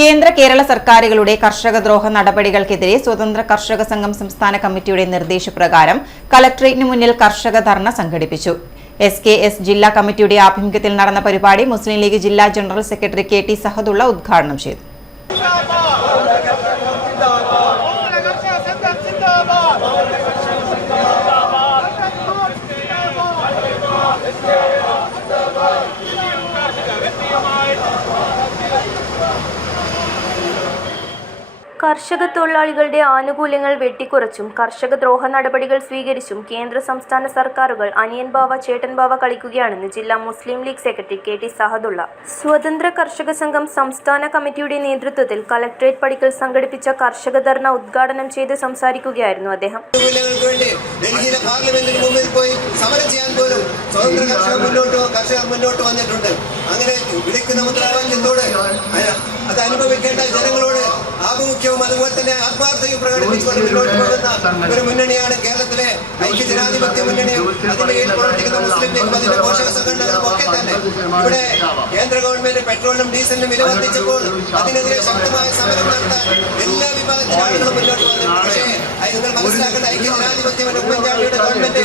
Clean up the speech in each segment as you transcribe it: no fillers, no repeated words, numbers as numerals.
കേന്ദ്ര കേരള സർക്കാരുകളുടെ കർഷകദ്രോഹ നടപടികൾക്കെതിരെ സ്വതന്ത്ര കർഷക സംഘം സംസ്ഥാന കമ്മിറ്റിയുടെ നിർദ്ദേശപ്രകാരം കളക്ടറേറ്റിന് മുന്നിൽ കർഷക ധർണ സംഘടിപ്പിച്ചു. SKS ജില്ലാ കമ്മിറ്റിയുടെ ആഭിമുഖ്യത്തിൽ നടന്ന പരിപാടി മുസ്ലിം ലീഗ് ജില്ലാ ജനറൽ സെക്രട്ടറി KT സഹദുള്ള ഉദ്ഘാടനം ചെയ്തു. കർഷക തൊഴിലാളികളുടെ ആനുകൂല്യങ്ങൾ വെട്ടിക്കുറച്ചും കർഷക ദ്രോഹ നടപടികൾ സ്വീകരിച്ചും കേന്ദ്ര സംസ്ഥാന സർക്കാരുകൾ അനിയൻ ബാവ ചേട്ടൻ ബാവ കളിക്കുകയാണെന്ന് ജില്ലാ മുസ്ലിം ലീഗ് സെക്രട്ടറി KT സഹദുള്ള. സ്വതന്ത്ര കർഷക സംഘം സംസ്ഥാന കമ്മിറ്റിയുടെ നേതൃത്വത്തിൽ കളക്ടറേറ്റ് പടിക്കൽ സംഘടിപ്പിച്ച കർഷക ധർണ ഉദ്ഘാടനം ചെയ്ത് സംസാരിക്കുകയായിരുന്നു അദ്ദേഹം. അങ്ങനെ വിളിക്കുന്ന മുദ്രാവാക്യത്തോട് അത് അനുഭവിക്കേണ്ട ജനങ്ങളോട് ആഭിമുഖ്യവും അതുപോലെ തന്നെ ആത്മാർത്ഥയും പ്രകടിപ്പിച്ചുകൊണ്ട് മുന്നോട്ട് പോകുന്ന ഒരു മുന്നണിയാണ് കേരളത്തിലെ ഐക്യജനാധിപത്യ മുന്നണിയും അതിന്റെ കീഴിൽ പ്രവർത്തിക്കുന്ന മുസ്ലിം ലീഗ് അതിന്റെ പോഷക സംഘടനകളും ഒക്കെ തന്നെ. ഇവിടെ കേന്ദ്ര ഗവൺമെന്റ് പെട്രോളിനും ഡീസലിനും വില വർദ്ധിച്ചപ്പോൾ അതിനെതിരെ ശക്തമായ സമരം നടത്താൻ എല്ലാ വിഭാഗത്തിലെ ആളുകളും മുന്നോട്ട് വന്നു. പക്ഷേ നിങ്ങൾ മനസ്സിലാക്കേണ്ട ഐക്യജനാധിപത്യ ഉമ്മൻചാണ്ടിയുടെ ഗവൺമെന്റ്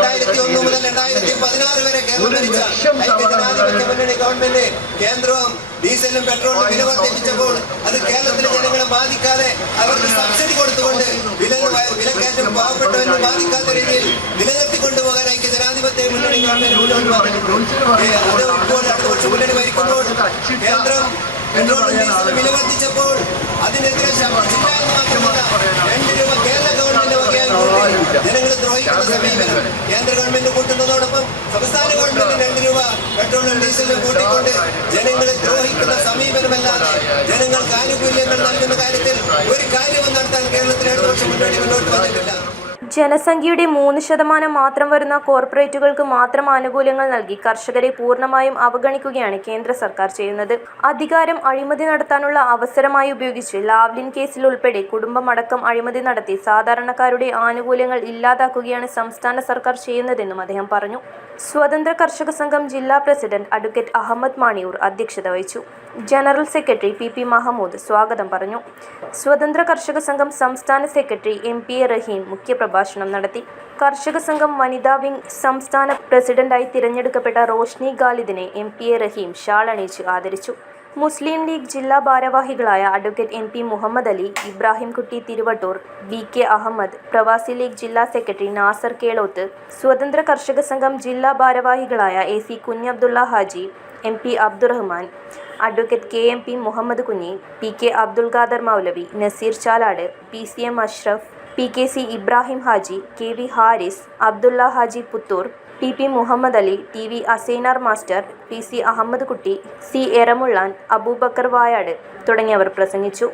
2001 മുതൽ 2016 വരെ കേരളം ഭരിച്ച ഐക്യജനാധിപത്യ മുന്നണി ഗവൺമെന്റ് കേന്ദ്രവും ഡീസലിനും പെട്രോളിനും വില വർദ്ധിപ്പിച്ചപ്പോൾ അത് കേരളത്തിലെ ജനങ്ങളെ ബാധിക്കാതെ അവർക്ക് സബ്സിഡി കൊടുത്തുകൊണ്ട് വിലക്കയറ്റം പാവപ്പെട്ടവരെ ബാധിക്കാത്ത രീതിയിൽ നിലനിർത്തിക്കൊണ്ടുപോകാൻ ഐക്യജനാധിപത്യ മുന്നണി ഗവൺമെന്റ് മുന്നോട്ട് വന്നിട്ടുണ്ട്. അത് ഇപ്പോൾ അടുത്ത മുന്നണി ഭരിക്കുമ്പോൾ കേന്ദ്രം പെട്രോളും ഡീസലും വില വർദ്ധിച്ചപ്പോൾ അതിനെതിരെ ശബ്ദിച്ചില്ല എന്ന് മാത്രമല്ല 2 രൂപ കേരള ഗവൺമെന്റ് വകയായി ജനങ്ങളെ ദ്രോഹിക്കുന്ന സമീപനം കേന്ദ്ര ഗവൺമെന്റ് കൂട്ടുന്നതോടൊപ്പം സംസ്ഥാന ഗവൺമെന്റ് 2 രൂപ പെട്രോളും ഡീസലും കൂട്ടിക്കൊണ്ട് ജനങ്ങളെ ദ്രോഹിക്കുന്ന സമീപനമല്ലാതെ ജനങ്ങൾക്ക് ആനുകൂല്യങ്ങൾ നൽകുന്ന കാര്യത്തിൽ ഒരു കാര്യവും നടത്താൻ കേരളത്തിലെ ഇടതുപക്ഷ മുന്നണി മുന്നോട്ട് വന്നിട്ടില്ല. ജനസംഖ്യയുടെ 3% മാത്രം വരുന്ന കോർപ്പറേറ്റുകൾക്ക് മാത്രം ആനുകൂല്യങ്ങൾ നൽകി കർഷകരെ പൂർണ്ണമായും അവഗണിക്കുകയാണ് കേന്ദ്ര സർക്കാർ ചെയ്യുന്നത്. അധികാരം അഴിമതി നടത്താനുള്ള അവസരമായി ഉപയോഗിച്ച് ലാവ്ലിൻ കേസിൽ ഉൾപ്പെടെ കുടുംബമടക്കം അഴിമതി നടത്തി സാധാരണക്കാരുടെ ആനുകൂല്യങ്ങൾ ഇല്ലാതാക്കുകയാണ് സംസ്ഥാന സർക്കാർ ചെയ്യുന്നതെന്നും അദ്ദേഹം പറഞ്ഞു. സ്വതന്ത്ര കർഷക സംഘം ജില്ലാ പ്രസിഡന്റ് അഡ്വക്കേറ്റ് അഹമ്മദ് മാണിയൂർ അധ്യക്ഷത വഹിച്ചു. ജനറൽ സെക്രട്ടറി PP മഹമ്മൂദ് സ്വാഗതം പറഞ്ഞു. സ്വതന്ത്ര കർഷക സംഘം സംസ്ഥാന സെക്രട്ടറി MPA റഹീം മുഖ്യപ്രഭാഷണം നടത്തി. കർഷക സംഘം വനിതാ വിംഗ് സംസ്ഥാന പ്രസിഡന്റായി തിരഞ്ഞെടുക്കപ്പെട്ട റോഷ്നി ഖാലിദിനെ MPA റഹീം ഷാൾ അണിയിച്ച് ആദരിച്ചു. മുസ്ലിം ലീഗ് ജില്ലാ ഭാരവാഹികളായ advocate NP Muhammad Ali, Ibrahim Kutty Thiruvattoor, BK Ahmed, പ്രവാസി ലീഗ് ജില്ലാ സെക്രട്ടറി നാസർ കേളോത്ത്, സ്വതന്ത്ര കർഷക സംഘം ജില്ലാ ഭാരവാഹികളായ AC Kunhabdulla Haji, MP Abdurahman, advocate KMP Muhammad Kunhi, PK Abdul Khader Moulavi, Naseer Chalad, PCM Ashraf, PKC Ibrahim Haji, KV Haris, Abdulla Haji Puthur, PP Muhammad Ali, TV Asainar master, PC Ahammed Kutty, C Eramullan, Abubakar Vayad തുടങ്ങിയവർ പ്രസംഗിച്ചു.